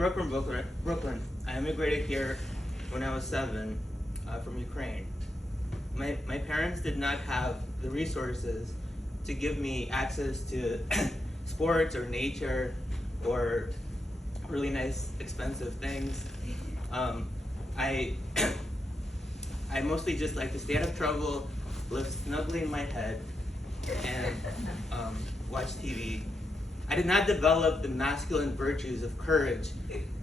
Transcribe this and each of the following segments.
grew up in Brooklyn. I immigrated here when I was 7 from Ukraine. My parents did not have the resources to give me access to sports or nature or really nice expensive things. I I mostly just like to stay out of trouble, live snugly in my head, and watch TV. I did not develop the masculine virtues of courage,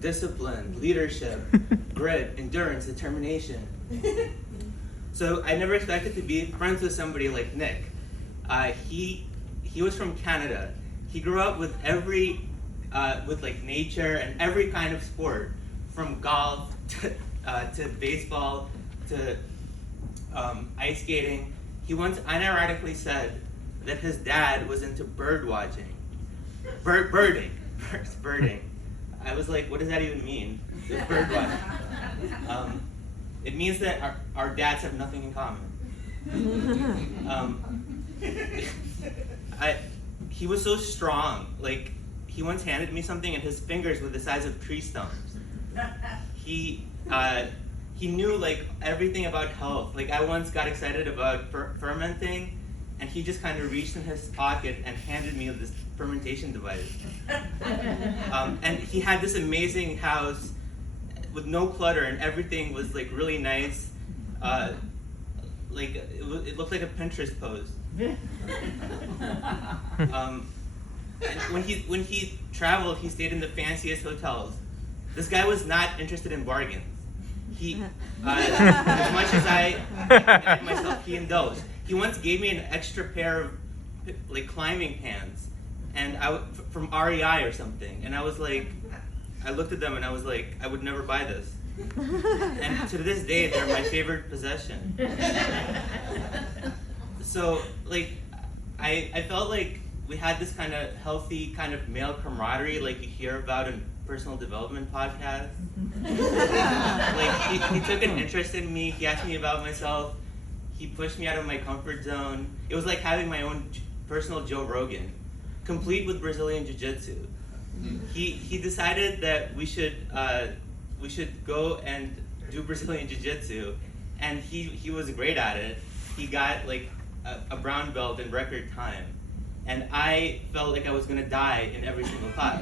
discipline, leadership, grit, endurance, determination. So I never expected to be friends with somebody like Nick. He was from Canada. He grew up with with like nature and every kind of sport, from golf to baseball to ice skating. He once unironically said that his dad was into bird watching. Birding. I was like, what does that even mean? Bird watching. It means that our dads have nothing in common. He was so strong. Like, he once handed me something and his fingers were the size of tree stumps. He knew like everything about health. Like, I once got excited about fermenting, and he just kind of reached in his pocket and handed me this fermentation device. And he had this amazing house with no clutter, and everything was like really nice. Like it looked like a Pinterest post. And when he traveled, he stayed in the fanciest hotels. This guy was not interested in bargains. He, as much as I denied myself, he indulged. He once gave me an extra pair of like climbing pants, and from REI or something. And I was like, I looked at them and I was like, I would never buy this. And to this day, they're my favorite possession. So like, I felt like we had this kind of healthy kind of male camaraderie, like you hear about in personal development podcasts. Like he took an interest in me. He asked me about myself. He pushed me out of my comfort zone. It was like having my own personal Joe Rogan, complete with Brazilian Jiu-Jitsu. He decided that we should go and do Brazilian Jiu-Jitsu, and he was great at it. He got like a brown belt in record time, and I felt like I was gonna die in every single class.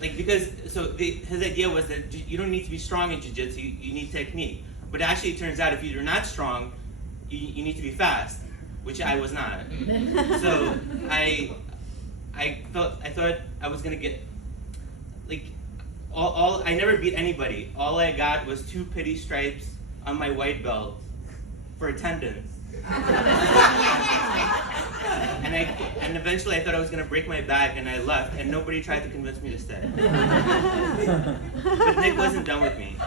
His idea was that you don't need to be strong in Jiu-Jitsu, you need technique. But actually it turns out if you're not strong, you need to be fast, which I was not. So I thought I was gonna get, like, I never beat anybody. All I got was 2 pity stripes on my white belt for attendance. And eventually I thought I was gonna break my back, and I left, and nobody tried to convince me to stay. But Nick wasn't done with me.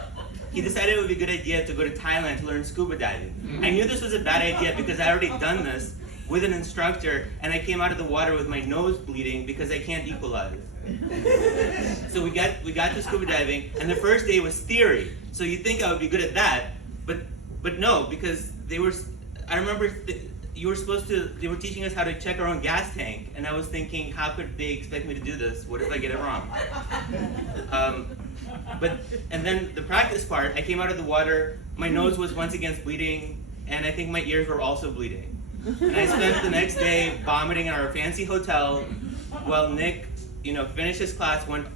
He decided it would be a good idea to go to Thailand to learn scuba diving. I knew this was a bad idea because I already done this with an instructor, and I came out of the water with my nose bleeding because I can't equalize. So we got to scuba diving, and the first day was theory. So you think I would be good at that, but no, because they were. I remember they were teaching us how to check our own gas tank, and I was thinking, how could they expect me to do this? What if I get it wrong? And then the practice part, I came out of the water, my nose was once again bleeding, and I think my ears were also bleeding. And I spent the next day vomiting in our fancy hotel while Nick, finished his class, went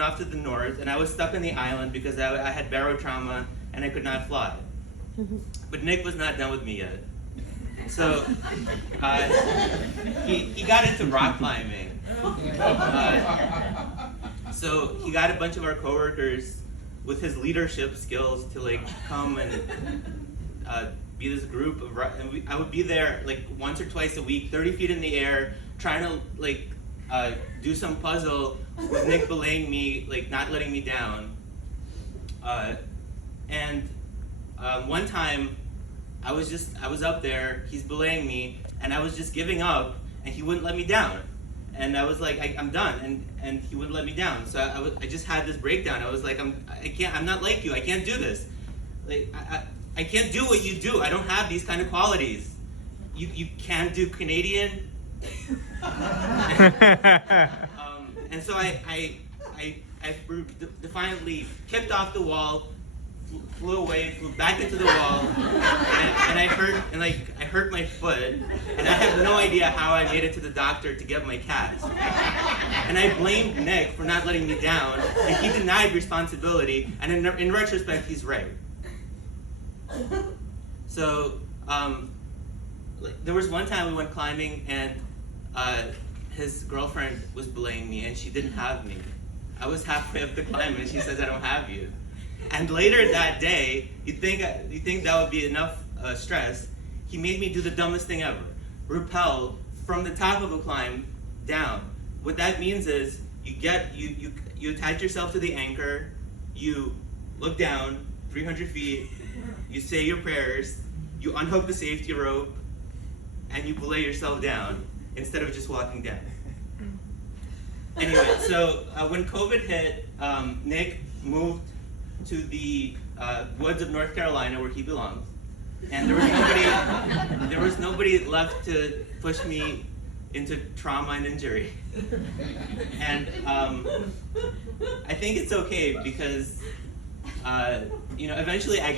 off to the north, and I was stuck on the island because I had barotrauma and I could not fly. But Nick was not done with me yet. So he got into rock climbing. So he got a bunch of our coworkers with his leadership skills to like come and be this group of I would be there like once or twice a week, 30 feet in the air, trying to like do some puzzle with Nick belaying me, like not letting me down. One time I was up there, he's belaying me, and I was just giving up, and he wouldn't let me down. And I was like, I'm done, and he wouldn't let me down. So I just had this breakdown. I was like, I'm not like you. I can't do this. Like I can't do what you do. I don't have these kind of qualities. You can't do Canadian. And so I defiantly kicked off the wall, flew away, flew back into the wall, and I hurt my foot, and I have no idea how I made it to the doctor to get my cast. And I blamed Nick for not letting me down, and he denied responsibility, and in retrospect, he's right. So, there was one time we went climbing, and his girlfriend was belaying me, and she didn't have me. I was halfway up the climb, and she says, "I don't have you." And later that day, you think that would be enough stress? He made me do the dumbest thing ever: rappel from the top of a climb down. What that means is you attach yourself to the anchor, you look down 300 feet, you say your prayers, you unhook the safety rope, and you belay yourself down instead of just walking down. Anyway, so when COVID hit, Nick moved to the woods of North Carolina, where he belongs, and there was nobody left to push me into trauma and injury. And I think it's okay because eventually I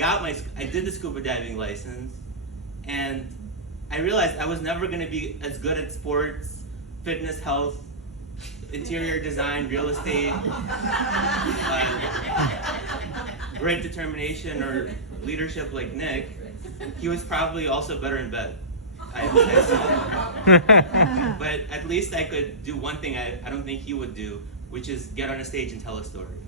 did the scuba diving license, and I realized I was never going to be as good at sports, fitness, health, interior design, real estate, great determination, or leadership like Nick. He was probably also better in bed. But at least I could do one thing I don't think he would do, which is get on a stage and tell a story.